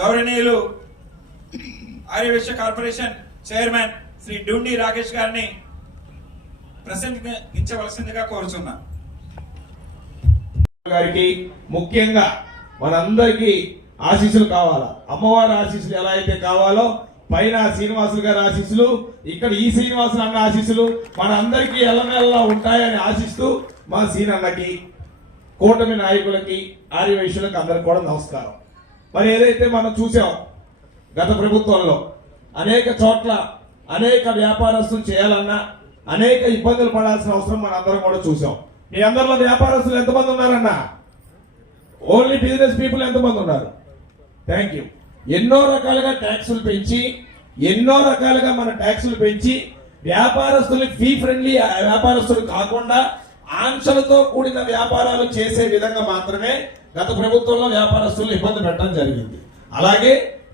గౌరవనీయులు Aryavysya corporation chairman Shri డుండి Rakesh గారిని ప్రసంగించవలసిందిగా కోరుచున్నా. గారికి ముఖ్యంగా మనందరికీ ఆశీస్సులు కావాలా. అమ్మవారి ఆశీస్సులు ఎలా అయితే కావాలో పైన శ్రీనివాసులు గారి ఆశీస్సులు, ఇక్కడ ఈ శ్రీనివాసులు అన్న ఆశీస్సులు మన అందరికీ ఎల్లమెల్లా ఉంటాయని ఆశిస్తూ మా సీనన్నకి, కూటమి నాయకులకి, ఆర్యవైశ్యులకు అందరికి కూడా నమస్కారం. మరి ఏదైతే మనం చూసాం గత ప్రభుత్వంలో అనేక చోట్ల అనేక వ్యాపారస్తులు చేయాలన్నా అనేక ఇబ్బందులు పడాల్సిన అవసరం మన అందరం కూడా చూసాం. మీ అందరిలో వ్యాపారస్తులు ఎంతమంది ఉన్నారన్నా? ఓన్లీ బిజినెస్ పీపుల్ ఎంతమంది ఉన్నారు? Thank you. ఎన్నో రకాలుగా ట్యాక్సులు పెంచి, ఎన్నో రకాలుగా మన ట్యాక్సులు పెంచి వ్యాపారస్తులు ఫీ ఫ్రెండ్లీ వ్యాపారస్తులు కాకుండా ఆంక్షలతో కూడిన వ్యాపారాలు చేసే విధంగా మాత్రమే గత ప్రభుత్వంలో వ్యాపారస్తులు ఇబ్బంది పెట్టడం జరిగింది. అలాగే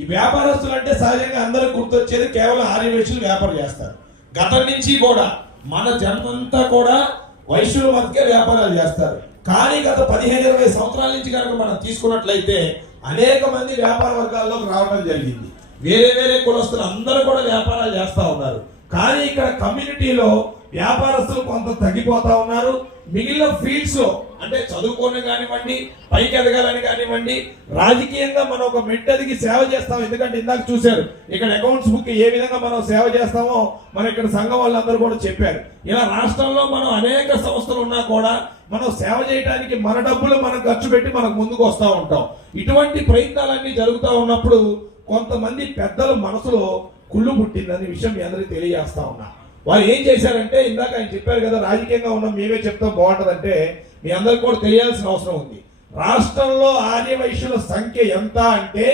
ఈ వ్యాపారస్తులు అంటే సహజంగా అందరూ గుర్తొచ్చేది కేవలం ఆర్యవైశ్యులు వ్యాపారం చేస్తారు. గతం నుంచి కూడా మన జనమంతా కూడా వైశ్యుల మధ్య వ్యాపారాలు చేస్తారు. కానీ గత 15-20 సంవత్సరాల నుంచి కనుక మనం తీసుకున్నట్లయితే అనేక మంది వ్యాపార వర్గాల్లోకి రావడం జరిగింది. వేరే వేరే కులస్తులు అందరూ కూడా వ్యాపారాలు చేస్తా ఉన్నారు. కానీ ఇక్కడ కమ్యూనిటీలో వ్యాపారస్తులు కొంత తగ్గిపోతా ఉన్నారు. మిగిలిన ఫీల్డ్స్ లో అంటే చదువుకోని కానివ్వండి, పైకి ఎదగాలని కానివ్వండి, రాజకీయంగా మనం ఒక మెట్టదికి సేవ చేస్తాం. ఎందుకంటే ఇందాక చూశారు ఇక్కడ అకౌంట్స్ బుక్ ఏ విధంగా మనం సేవ చేస్తామో మన ఇక్కడ సంఘం వాళ్ళందరూ కూడా చెప్పారు. ఇలా రాష్ట్రంలో మనం అనేక సంస్థలు ఉన్నా కూడా మనం సేవ చేయడానికి మన డబ్బులు మనం ఖర్చు పెట్టి మనకు ముందుకు వస్తూ ఉంటాం. ఇటువంటి ప్రయత్నాలన్నీ జరుగుతూ ఉన్నప్పుడు కొంతమంది పెద్దల మనసులో కుళ్ళు పుట్టిందని విషయం మీ అందరికీ తెలియజేస్తా ఉన్నా. వారు ఏం చేశారంటే ఇందాక ఆయన చెప్పారు కదా, రాజకీయంగా ఉన్న మేమే చెప్తాం బాగుంటుందంటే మీ అందరికి కూడా తెలియాల్సిన అవసరం ఉంది. రాష్ట్రంలో ఆర్యవైశ్యుల సంఖ్య ఎంత అంటే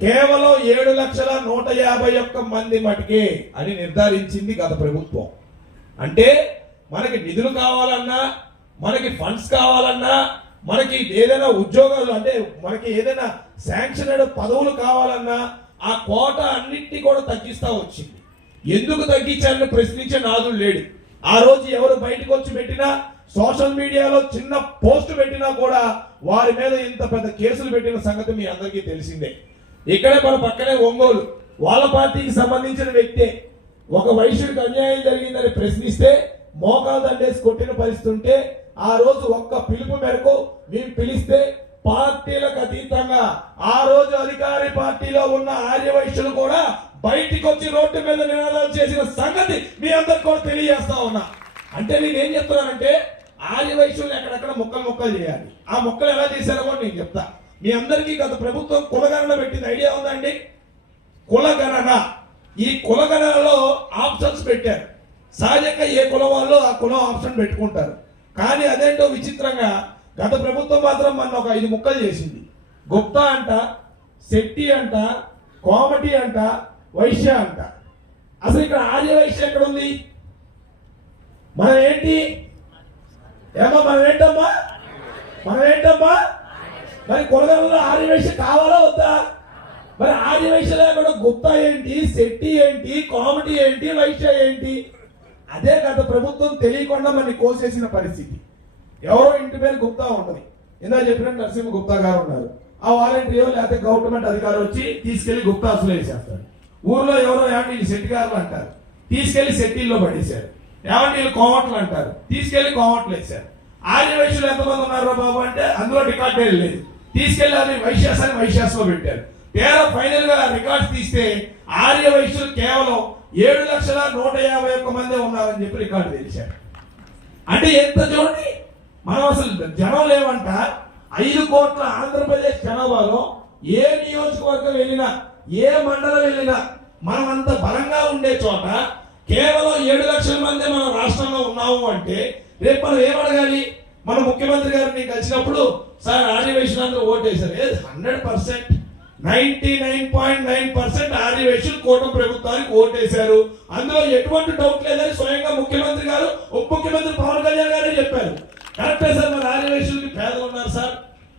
కేవలం 7,151,000 మంది మటుకే అని నిర్ధారించింది గత ప్రభుత్వం. అంటే మనకి నిధులు కావాలన్నా, మనకి ఫండ్స్ కావాలన్నా, మనకి ఏదైనా ఉద్యోగాలు అంటే మనకి ఏదైనా శాంక్షనడ్ పదవులు కావాలన్నా ఆ కోట అన్నింటినీ కూడా తగ్గిస్తా వచ్చింది. ఎందుకు తగ్గించాలని ప్రశ్నించే నాదుడు లేడు. ఆ రోజు ఎవరు బయటకు వచ్చి పెట్టినా, సోషల్ మీడియాలో చిన్న పోస్ట్ పెట్టినా కూడా వారి మీద ఇంత పెద్ద కేసులు పెట్టిన సంగతి మీ అందరికీ తెలిసిందే. ఇక్కడే మన పక్కనే ఒంగోలు వాళ్ళ పార్టీకి సంబంధించిన వ్యక్తే ఒక వైశ్యుడికి అన్యాయం జరిగిందని ప్రశ్నిస్తే మోకాలు దండేసి కొట్టిన పరిస్థితి ఉంటే ఆ రోజు ఒక్క పిలుపు మేరకు మేము పిలిస్తే పార్టీలకు అతీతంగా ఆ రోజు అధికారి పార్టీలో ఉన్న ఆర్యవైశ్యులు కూడా బయటికి వచ్చి రోడ్డు మీద నినాదాలు చేసిన సంగతి మీ అందరికి కూడా తెలియజేస్తా ఉన్నా. అంటే నేనేం చెప్తున్నానంటే ఆర్యవైశ్యులు ఎక్కడెక్కడ ముక్కలు చేయాలి. ఆ ముక్కలు ఎలా చేశారో కూడా నేను చెప్తా. మీ అందరికీ గత ప్రభుత్వం కులగణన పెట్టింది ఐడియా ఉందండి? కులగణన. ఈ కులగణనలో ఆప్షన్స్ పెట్టారు. సహజంగా ఏ కులం వాళ్ళు ఆ కులం ఆప్షన్ పెట్టుకుంటారు. కానీ అదేంటో విచిత్రంగా గత ప్రభుత్వం మాత్రం మన ఒక 5 ముక్కలు చేసింది. గుప్తా అంట, శెట్టి అంట, కోమటి అంట, వైశ్య అంట. అసలు ఇక్కడ ఆర్యవైశ్య ఎక్కడ ఉంది? మనం ఏంటి ఏమో మనం ఏంటమ్మా మరి కులగణలో ఆర్యవైశ్య కావాలా వద్దా? మరి ఆర్యవైశ్య లేకుండా గుప్తా ఏంటి, శెట్టి ఏంటి, కోమటి ఏంటి, వైశ్య ఏంటి? అదే గత ప్రభుత్వం తెలియకుండా మనని కోసేసిన పరిస్థితి. ఎవరో ఇంటి పేరు గుప్తా ఉంటుంది. ఇందా చెప్పినట్టు నరసింహ గుప్తా గారు ఉన్నారు. ఆ వాలంటీర్ లేకపోతే గవర్నమెంట్ అధికారి వచ్చి తీసుకెళ్లి గుప్తాసులు వేసేస్తాడు. ఊర్లో ఎవరో ఏమంటే శెట్టి గారు అంటారు, తీసుకెళ్లి శెట్టిల్లో పడేశారు. ఏమంటే వీళ్ళు కోమట్లు అంటారు, తీసుకెళ్లి కోమట్లు వేశారు. ఆర్యవైశ్యులు ఎంతమంది ఉన్నారో బాబు అంటే అందులో రికార్డే లేదు. తీసుకెళ్లి అది వైశ్యాసాన్ని వైశ్యాసలో పెట్టారు. తీరా ఫైనల్ గా రికార్డ్స్ తీస్తే ఆర్యవైశ్యులు కేవలం 7,151,000 మంది ఉన్నారని చెప్పి రికార్డు తెలిసారు. అంటే ఎంత చూడండి, మనం అసలు జనం లేవంట. 5 కోట్ల ఆంధ్రప్రదేశ్ జనాభాలో ఏ నియోజకవర్గం వెళ్ళినా, ఏ మండలం వెళ్ళినా మనం అంత బలంగా ఉండే చోట కేవలం 7 లక్షల మంది మన రాష్ట్రంలో ఉన్నాము అంటే రేపు మనం ఏమడగాలి? మన ముఖ్యమంత్రి గారిని కలిసినప్పుడు సార్ ఆర్యవైశ్యులందరూ ఓటేశారు. 100% 99.9% ఆర్యవైశ్యులు కూటమి ప్రభుత్వానికి ఓటేశారు. అందులో ఎటువంటి డౌట్ లేదని స్వయంగా ముఖ్యమంత్రి గారు, ఉప ముఖ్యమంత్రి పవన్ కళ్యాణ్ గారే చెప్పారు. కరెక్టే సార్, మరి ఆర్యవైశ్యులకి పేదలు ఉన్నారు సార్.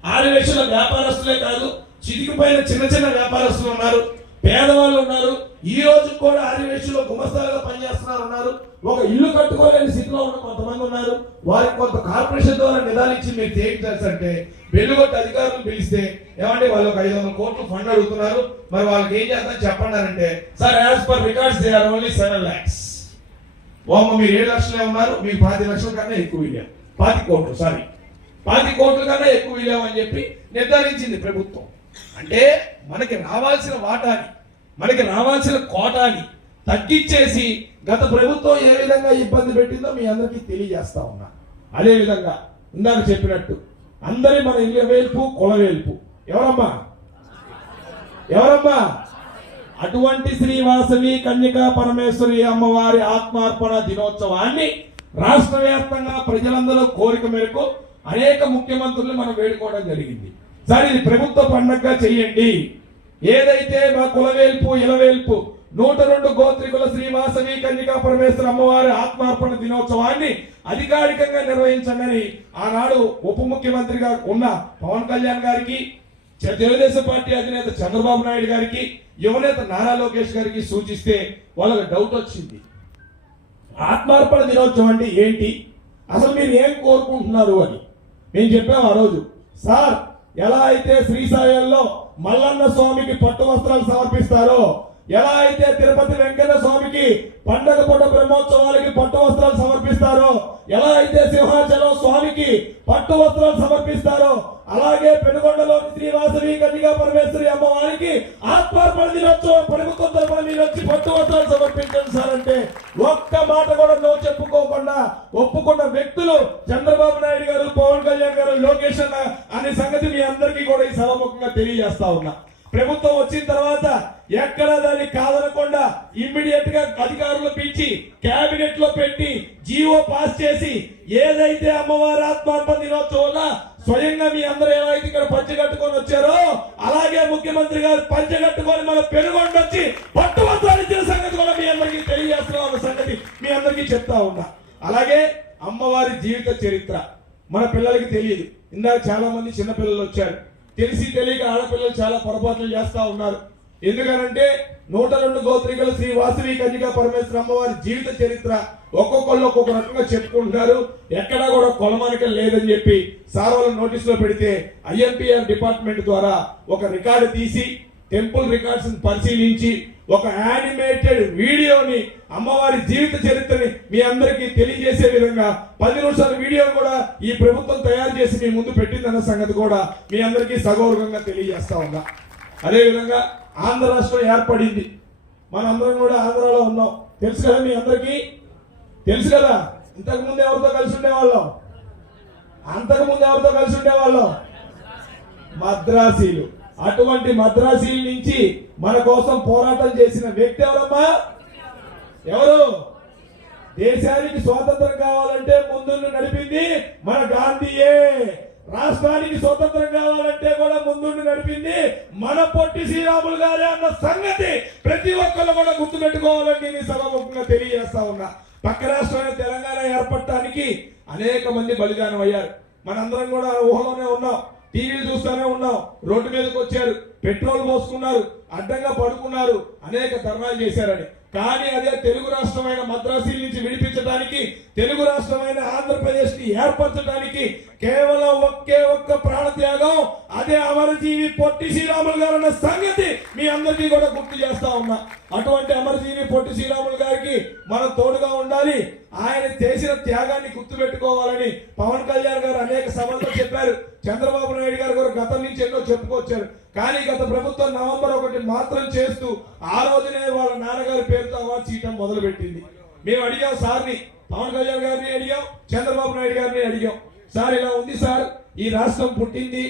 ఆర్యవైశ్యుల వ్యాపారస్తులే కాదు, చితికిపోయిన చిన్న చిన్న వ్యాపారస్తులు ఉన్నారు, పేదవాళ్ళు ఉన్నారు. ఈ రోజు కూడా ఆర్యవేశంలో గుమస్తాలుగా పనిచేస్తున్నారు ఉన్నారు. ఒక ఇల్లు కట్టుకోలేని స్థితిలో ఉన్న కొంతమంది ఉన్నారు. వారికి కొంత కార్పొరేషన్ ద్వారా నిదానించి మీరు చేయించాల్సి అంటే వెలుగొట్టి అధికారులు పిలిస్తే ఏమంటే వాళ్ళు ఒక 500 కోట్లు ఫండ్ అడుగుతున్నారు, మరి వాళ్ళకి ఏం చేద్దాం చెప్పండి అంటే, sir as per records they are only 7 lakhs. మీరు 7 లక్షలే ఉన్నారు, మీకు 10 లక్షల కన్నా ఎక్కువ ఇవ్వాలి, 20 కోట్లు 20 కోట్ల కన్నా ఎక్కువ ఇవ్వమని చెప్పి నిర్ధారించింది ప్రభుత్వం. అంటే మనకి రావాల్సిన వాటాని, మనకి రావాల్సిన కోటాని తగ్గించేసి గత ప్రభుత్వం ఏ విధంగా ఇబ్బంది పెట్టిందో మీ అందరికీ తెలియజేస్తా ఉన్నా. అదే విధంగా ఇందాక చెప్పినట్టు అందరి మన ఇళ్ళ వేల్పు కులవేల్పు ఎవరమ్మా అటువంటి శ్రీవాసవి కన్యకా పరమేశ్వరి అమ్మవారి ఆత్మార్పణ దినోత్సవాన్ని రాష్ట్ర వ్యాప్తంగా ప్రజలందరూ కోరిక మేరకు అనేక ముఖ్యమంత్రులు మనం వేడుకోవడం జరిగింది. సార్ ఇది ప్రభుత్వ పండగగా చెయ్యండి. ఏదైతే మా కులవేల్పు ఇలవేల్పు 102 గోత్రికుల శ్రీవాసవి కన్యకా పరమేశ్వర అమ్మవారి ఆత్మార్పణ దినోత్సవాన్ని అధికారికంగా నిర్వహించండి ఆనాడు ఉప ముఖ్యమంత్రిగా ఉన్న పవన్ కళ్యాణ్ గారికి, తెలుగుదేశం పార్టీ అధినేత చంద్రబాబు నాయుడు గారికి, యువనేత నారా లోకేష్ గారికి సూచిస్తే వాళ్ళకి డౌట్ వచ్చింది. ఆత్మార్పణ దినోత్సవం అంటే ఏంటి, అసలు మీరు ఏం కోరుకుంటున్నారు అని మేము చెప్పాము ఆ రోజు. సార్ ఎలా అయితే శ్రీశైలంలో మల్లన్న స్వామికి పట్టు వస్త్రాలు సమర్పిస్తారో, ఎలా అయితే తిరుపతి వెంకన్న స్వామికి పండగ పూట బ్రహ్మోత్సవాలకి పట్టు వస్త్రాలు సమర్పిస్తారో, ఎలా అయితే సింహాచలం స్వామికి పట్టు వస్త్రాలు సమర్పిస్తారో, అలాగే పెనుగొండలోని శ్రీవాసవి కన్యకా పరమేశ్వరి అమ్మవారికి ఆత్మార్పణ దినోత్సవం ప్రభుత్వం తరపున మీరు వచ్చి పట్టు వస్త్రాలు సమర్పించండి సార్ అంటే ఒక్క మాట కూడా నో చెప్పుకోకుండా ఒప్పుకున్న వ్యక్తులు చంద్రబాబు నాయుడు గారు, పవన్ కళ్యాణ్ గారు, లోకేష్ అన్న అనే సంగతి మీ అందరికీ కూడా ఈ సభాముఖంగా తెలియజేస్తా ఉన్నా. ప్రభుత్వం వచ్చిన తర్వాత ఎక్కడ దాన్ని కాదనకుండా ఇమ్మీడియట్ గా అధికారులు పిలిచి కేబినెట్ లో పెట్టి జీవో పాస్ చేసి ఏదైతే అమ్మవారి ఆత్మార్పణ దినోత్సవం స్వయంగా మీ అందరూ ఎలా అయితే ఇక్కడ పంచె కట్టుకొని వచ్చారో అలాగే ముఖ్యమంత్రి గారు పంచె కట్టుకొని మన పెనుగొండ వచ్చి పట్టు వస్త్రాలు ఇచ్చిన సంగతి కూడా మీ అందరికీ తెలియజేస్తున్నాం అన్న సంగతి మీ అందరికీ చెప్తా ఉన్నా. అలాగే అమ్మవారి జీవిత చరిత్ర మన పిల్లలకి తెలియదు. ఇందాక చాలా మంది చిన్నపిల్లలు వచ్చారు, తెలిసి తెలియక ఆడపిల్లలు చాలా పొరపాట్లు చేస్తా ఉన్నారు. ఎందుకనంటే 102 గోత్రికుల శ్రీ వాసవి కన్యకా పరమేశ్వర అమ్మవారి జీవిత చరిత్ర ఒక్కొక్కళ్ళు ఒక్కొక్క రకంగా చెప్పుకుంటున్నారు. ఎక్కడా కూడా కొలమానిక లేదని చెప్పి సార్ వాళ్ళ నోటీస్ లో పెడితే ఐఎంపీఆర్ డిపార్ట్మెంట్ ద్వారా ఒక రికార్డు తీసి టెంపుల్ రికార్డ్స్ పరిశీలించి ఒక యానిమేటెడ్ వీడియోని అమ్మవారి జీవిత చరిత్రని మీ అందరికీ తెలియజేసే విధంగా 10 నిమిషాల వీడియో కూడా ఈ ప్రభుత్వం తయారు చేసి మీ ముందు పెట్టిందన్న సంగతి కూడా మీ అందరికీ సగౌరవంగా తెలియజేస్తా ఉన్నా. అదే విధంగా ఆంధ్ర రాష్ట్రం ఏర్పడింది, మనందరం కూడా ఆంధ్రాలో ఉన్నాం. తెలుసు కదా మీ అందరికీ, తెలుసు కదా. ఇంతకుముందు ఎవరితో కలిసి ఉండేవాళ్ళం, మద్రాసీలు. అటువంటి మద్రాసీల నుంచి మన కోసం పోరాటం చేసిన వ్యక్తి ఎవరమ్మా? ఎవరు? దేశానికి స్వాతంత్రం కావాలంటే ముందుండి నడిపింది మన గాంధీయే. రాష్ట్రానికి స్వతంత్రం కావాలంటే కూడా ముందుండి నడిపింది మన పొట్టి శ్రీరాములు గారే అన్న సంగతి ప్రతి ఒక్కరు కూడా గుర్తుపెట్టుకోవాలని నేను సభాముఖంగా తెలియజేస్తా ఉన్నా. పక్క రాష్ట్రమైన తెలంగాణ ఏర్పడటానికి అనేక మంది బలిదానం అయ్యారు. మనందరం కూడా ఊహలోనే ఉన్నాం, టీవీలు చూస్తూనే ఉన్నాం. రోడ్డు మీదకి వచ్చారు, పెట్రోల్ పోసుకున్నారు, అడ్డంగా పడుకున్నారు, అనేక ధర్నాలు చేశారని. కానీ అదే తెలుగు రాష్ట్రమైన మద్రాసీల నుంచి విడిపించడానికి, తెలుగు రాష్ట్రమైన ఆంధ్రప్రదేశ్ ని ఏర్పరచడానికి కేవలం ఒక్క ప్రాణత్యాగం, అదే అమరజీవి పొట్టి శ్రీరాములు గారు అన్న సంగతి మీ అందరికీ కూడా గుర్తు చేస్తా ఉన్నా. అటువంటి అమరజీవి పొట్టి శ్రీరాములు గారికి మనం తోడుగా ఉండాలి. ఆయన చేసిన త్యాగాన్ని గుర్తు పెట్టుకోవాలని పవన్ కళ్యాణ్ గారు అనేక సభల్లో చెప్పారు. చంద్రబాబు నాయుడు గారు కూడా గతం నుంచి ఎన్నో చెప్పుకొచ్చారు. కానీ గత ప్రభుత్వం నవంబర్ 1 మాత్రం చేస్తూ ఆ రోజునే వాళ్ళ నాన్నగారి పేరుతో అవార్డు చేయడం మొదలు పెట్టింది. మేము అడిగాం సార్ని, పవన్ కళ్యాణ్ గారిని అడిగాం, చంద్రబాబు నాయుడు గారిని అడిగాం. సార్ ఇలా ఉంది సార్, ఈ రాష్ట్రం పుట్టింది,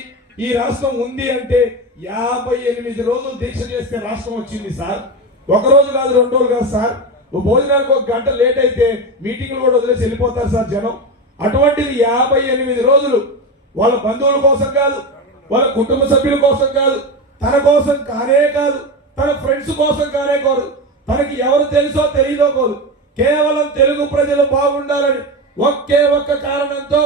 ఈ రాష్ట్రం ఉంది అంటే 58 రోజులు దీక్ష చేస్తే రాష్ట్రం వచ్చింది సార్. ఒక రోజు కాదు, 2 రోజులు కాదు సార్. భోజనానికి 1 గంట లేట్ అయితే మీటింగ్లు కూడా వదిలేసి వెళ్ళిపోతారు సార్ జనం. అటువంటిది 58 రోజులు వాళ్ళ బంధువుల కోసం కాదు, వాళ్ళ కుటుంబ సభ్యుల కోసం కాదు, తన కోసం కానే కాదు, తన ఫ్రెండ్స్ కోసం కానే కాదు, తనకి ఎవరు తెలుసో తెలియదో కాదు, కేవలం తెలుగు ప్రజలు బాగుండాలని ఒక్క కారణంతో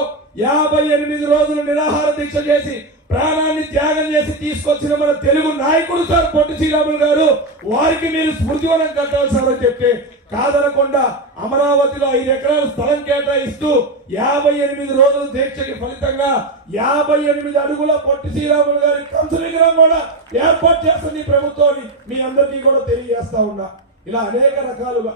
58 రోజులు నిరాహార దీక్ష చేసి ప్రాణాన్ని త్యాగం చేసి తీసుకొచ్చిన మన తెలుగు నాయకుడు సార్ పొట్టి శ్రీరాములు గారు, వారికి మీరు స్మృతివనం కట్టాలి సార్ అని చెప్తే కాదనకుండా అమరావతిలో 5 ఎకరాల స్థలం కేటాయిస్తూ 58 రోజుల దీక్షకి ఫలితంగా 58 అడుగుల పొట్టి శ్రీరాములు గారి కంస విగ్రహం కూడా ఏర్పాటు చేస్తుంది ఈ ప్రభుత్వాన్ని మీ అందరికీ కూడా తెలియజేస్తా ఉన్నా. ఇలా అనేక రకాలుగా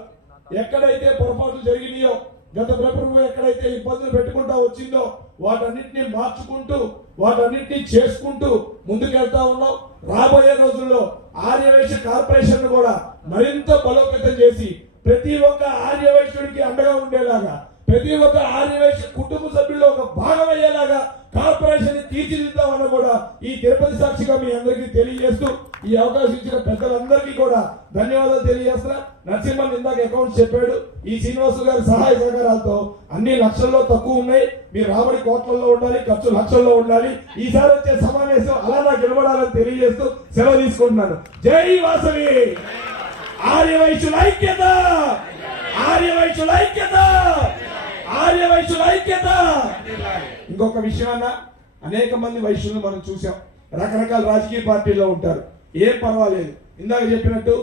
ఎక్కడైతే పొరపాట్లు జరిగినాయో, గత ప్రభుత్వం ఎక్కడైతే ఇబ్బందులు పెట్టుకుంటా వచ్చిందో వాటన్నిటిని మార్చుకుంటూ వాటన్నిటిని చేసుకుంటూ ముందుకెళ్తా ఉన్నాం. రాబోయే రోజుల్లో ఆర్యవైశ్య కార్పొరేషన్ కూడా మరింత బలోపేతం చేసి ప్రతి ఒక్క ఆర్యవైశ్యుడికి అండగా ఉండేలాగా, ప్రతి ఒక్క ఆర్యవైశ్య కుటుంబ సభ్యుల్లో ఒక భాగం అయ్యేలాగా కార్పొరేషన్ తీర్చిదిద్దామని కూడా ఈ తిరుపతి సాక్షిగా మీ అందరికీ తెలియజేస్తూ ఈ అవకాశం ఇచ్చిన పెద్దలందరికీ కూడా ధన్యవాదాలు తెలియజేస్తున్నా. నరసింహన్ ఇందాక అకౌంట్స్ చెప్పాడు. ఈ శ్రీనివాసు గారి సహాయ సహకారాలతో అన్ని లక్షల్లో తక్కువ ఉన్నాయి. మీరు రాబడి కోట్లలో ఉండాలి, ఖర్చు లక్షల్లో ఉండాలి. ఈసారి వచ్చే సమావేశం అలా నాకు నిలబడాలని తెలియజేస్తూ సెలవు తీసుకుంటున్నాను. జై వాసవి! ఆర్యవైశ్యుల ఐక్యత! ఆర్యవైశ్యుల ఐక్యత! ఆర్యవైశ్యుల ఐక్యత! ఇంకొక విషయం అన్న, అనేక మంది వైశ్యులను మనం చూసాం. రకరకాల రాజకీయ పార్టీల్లో ఉంటారు, ఏం పర్వాలేదు. ఇందాక చెప్పినట్టు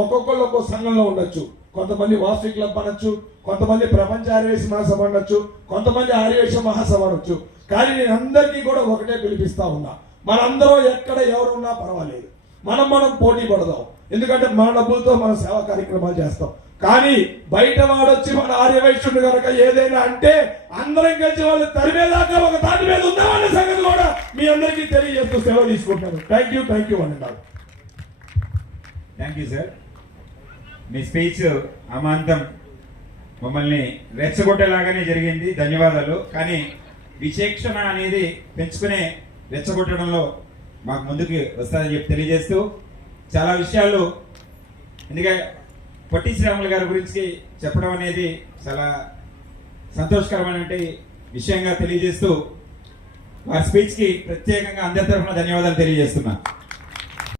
ఒక్కొక్కరు ఒక్కో సంఘంలో ఉండొచ్చు. కొంతమంది వాసవి క్లబ్ అనొచ్చు, కొంతమంది ప్రపంచ ఆర్యవైశ్య మహాసభ అనొచ్చు, కొంతమంది ఆర్యవైశ్య మహాసభ అనొచ్చు. కానీ నేను అందరికీ కూడా ఒకటే పిలిపిస్తా ఉన్నా, మనందరం ఎక్కడ ఎవరున్నా పర్వాలేదు, మనం పోటీ పడదాం. ఎందుకంటే మన డబ్బులతో మనం సేవా కార్యక్రమాలు చేస్తాం. కానీ బయట వాడొచ్చి మన ఆర్యవైశ్యుడు కనుక ఏదైనా అంటే అందరం కలిసి వాళ్ళు తరిమేదాకా ఒక తాటి మీద ఉందామన్న సంగతి కూడా మీ అందరికీ తెలియజేస్తూ సేవ తీసుకుంటాను. థ్యాంక్ యూ అన్నారు. Thank you sir. Me speech అమాంతం మమ్మల్ని రెచ్చగొట్టేలాగానే జరిగింది, ధన్యవాదాలు. కానీ విచక్షణ అనేది పెంచుకునే రెచ్చగొట్టడంలో మాకు ముందుకు వస్తుందని చెప్పి తెలియజేస్తూ చాలా విషయాలు, ఎందుకంటే పొట్టి శ్రీరాములు గారి గురించి చెప్పడం అనేది చాలా సంతోషకరమైన విషయంగా తెలియజేస్తూ వారి స్పీచ్కి ప్రత్యేకంగా అందరి తరఫున ధన్యవాదాలు తెలియజేస్తున్నా.